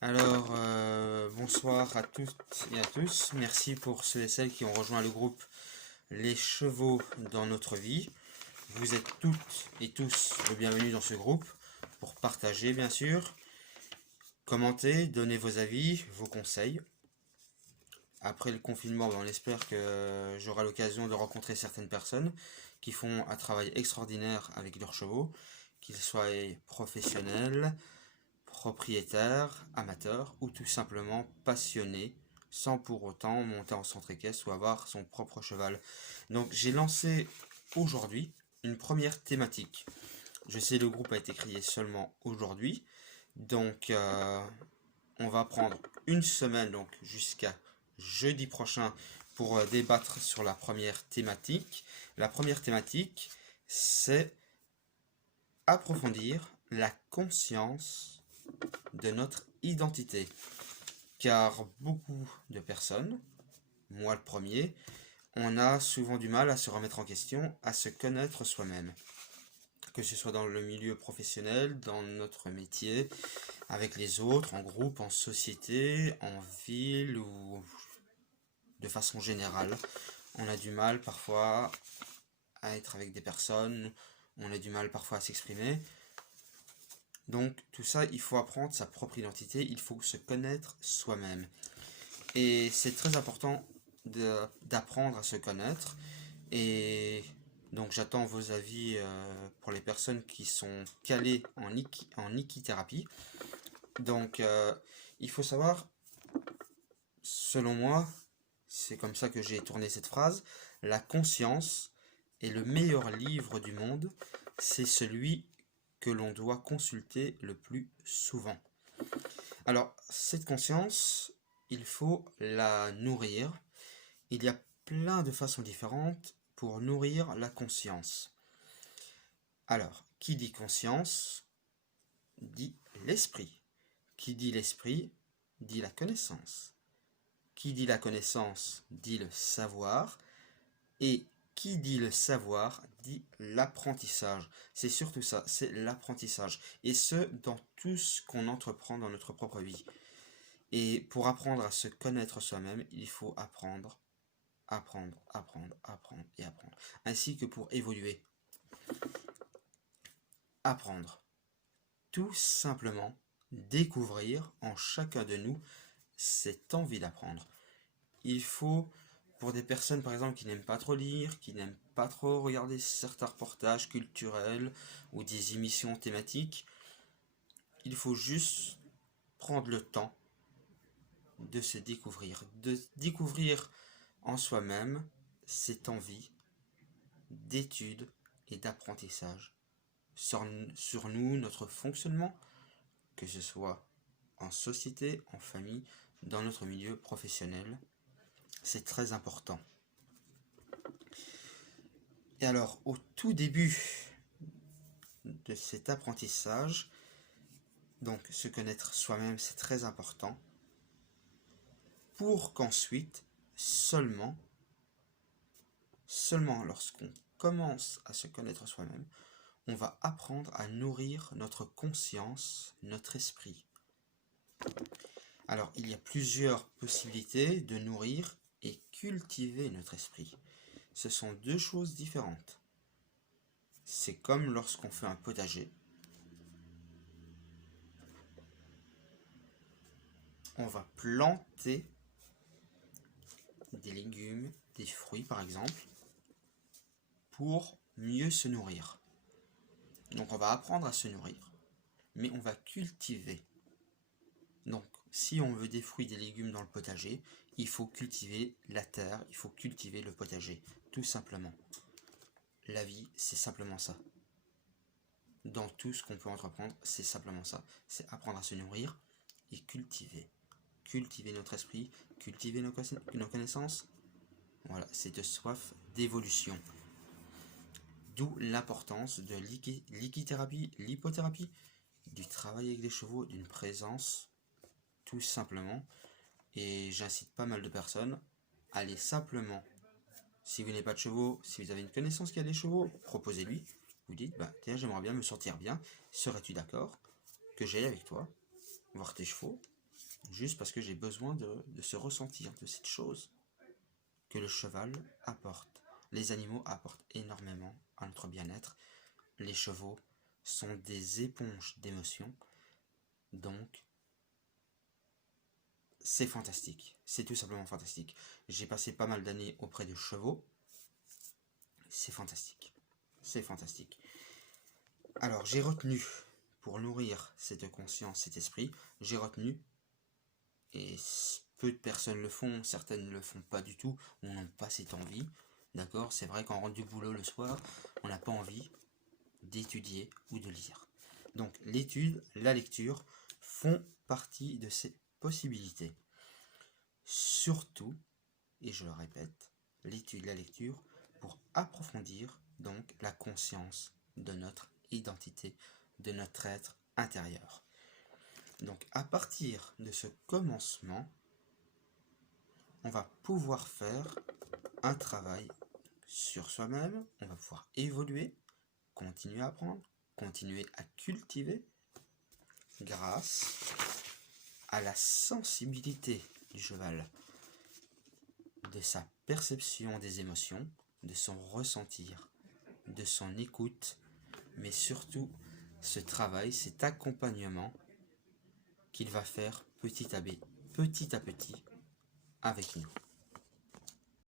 Bonsoir à toutes et à tous. Merci pour ceux et celles qui ont rejoint le groupe Les Chevaux dans notre vie. Vous êtes toutes et tous le bienvenu dans ce groupe pour partager, bien sûr, commenter, donner vos avis, vos conseils. Après le confinement, on espère que j'aurai l'occasion de rencontrer certaines personnes qui font un travail extraordinaire avec leurs chevaux, qu'ils soient professionnels, propriétaire, amateur ou tout simplement passionné sans pour autant monter en centre équestre ou avoir son propre cheval. Donc j'ai lancé aujourd'hui une première thématique. Je sais le groupe a été créé seulement aujourd'hui, donc on va prendre une semaine donc jusqu'à jeudi prochain pour débattre sur la première thématique. La première thématique, c'est approfondir la conscience de notre identité. Car beaucoup de personnes, moi le premier, on a souvent du mal à se remettre en question, à se connaître soi-même. Que ce soit dans le milieu professionnel, dans notre métier, avec les autres, en groupe, en société, en ville ou de façon générale. On a du mal parfois à être avec des personnes, on a du mal parfois à s'exprimer. Donc tout ça, il faut apprendre sa propre identité, il faut se connaître soi-même. Et c'est très important d'apprendre à se connaître. Et donc j'attends vos avis pour les personnes qui sont calées en équithérapie. Donc il faut savoir, selon moi, c'est comme ça que j'ai tourné cette phrase, la conscience est le meilleur livre du monde, c'est celui que l'on doit consulter le plus souvent. Alors, cette conscience, il faut la nourrir. Il y a plein de façons différentes pour nourrir la conscience. Alors, qui dit conscience, dit l'esprit. Qui dit l'esprit, dit la connaissance. Qui dit la connaissance, dit le savoir. Et qui dit le savoir, dit l'apprentissage. C'est surtout ça, c'est l'apprentissage. Et ce, dans tout ce qu'on entreprend dans notre propre vie. Et pour apprendre à se connaître soi-même, il faut apprendre, apprendre, apprendre, apprendre et apprendre. Ainsi que pour évoluer. Apprendre. Tout simplement découvrir en chacun de nous cette envie d'apprendre. Il faut, pour des personnes par exemple qui n'aiment pas trop lire, qui n'aiment pas trop regarder certains reportages culturels ou des émissions thématiques, il faut juste prendre le temps de se découvrir, en soi-même cette envie d'étude et d'apprentissage sur nous, notre fonctionnement, que ce soit en société, en famille, dans notre milieu professionnel. C'est très important. Et alors, au tout début de cet apprentissage, donc se connaître soi-même, c'est très important, pour qu'ensuite, seulement lorsqu'on commence à se connaître soi-même, on va apprendre à nourrir notre conscience, notre esprit. Alors, il y a plusieurs possibilités de nourrir et cultiver notre esprit. Ce sont deux choses différentes. C'est comme lorsqu'on fait un potager. On va planter des légumes, des fruits par exemple, pour mieux se nourrir. Donc on va apprendre à se nourrir, mais on va cultiver. Donc si on veut des fruits et des légumes dans le potager, il faut cultiver la terre, il faut cultiver le potager, tout simplement. La vie, c'est simplement ça. Dans tout ce qu'on peut entreprendre, c'est simplement ça. C'est apprendre à se nourrir et cultiver. Cultiver notre esprit, cultiver nos connaissances. Voilà, c'est de soif d'évolution. D'où l'importance de l'équithérapie, l'hypothérapie, du travail avec des chevaux, d'une présence, tout simplement. Et j'incite pas mal de personnes à aller simplement, si vous n'avez pas de chevaux, si vous avez une connaissance qui a des chevaux, proposez-lui. Vous dites, bah tiens, j'aimerais bien me sentir bien, serais-tu d'accord que j'aille avec toi voir tes chevaux juste parce que j'ai besoin de se ressentir, de cette chose que le cheval apporte. Les animaux apportent énormément à notre bien-être. Les chevaux sont des éponges d'émotions, donc c'est fantastique, c'est tout simplement fantastique. J'ai passé pas mal d'années auprès de chevaux, c'est fantastique, c'est fantastique. Alors j'ai retenu, pour nourrir cette conscience, cet esprit, j'ai retenu, et peu de personnes le font, certaines ne le font pas du tout, ou n'ont pas cette envie, d'accord? C'est vrai qu'en rentre du boulot le soir, on n'a pas envie d'étudier ou de lire. Donc l'étude, la lecture font partie de ces possibilités. Surtout, et je le répète, l'étude, la lecture pour approfondir donc la conscience de notre identité, de notre être intérieur. Donc à partir de ce commencement, on va pouvoir faire un travail sur soi-même, on va pouvoir évoluer, continuer à apprendre, continuer à cultiver grâce à la sensibilité du cheval, de sa perception des émotions, de son ressentir, de son écoute, mais surtout ce travail, cet accompagnement qu'il va faire petit à petit avec nous.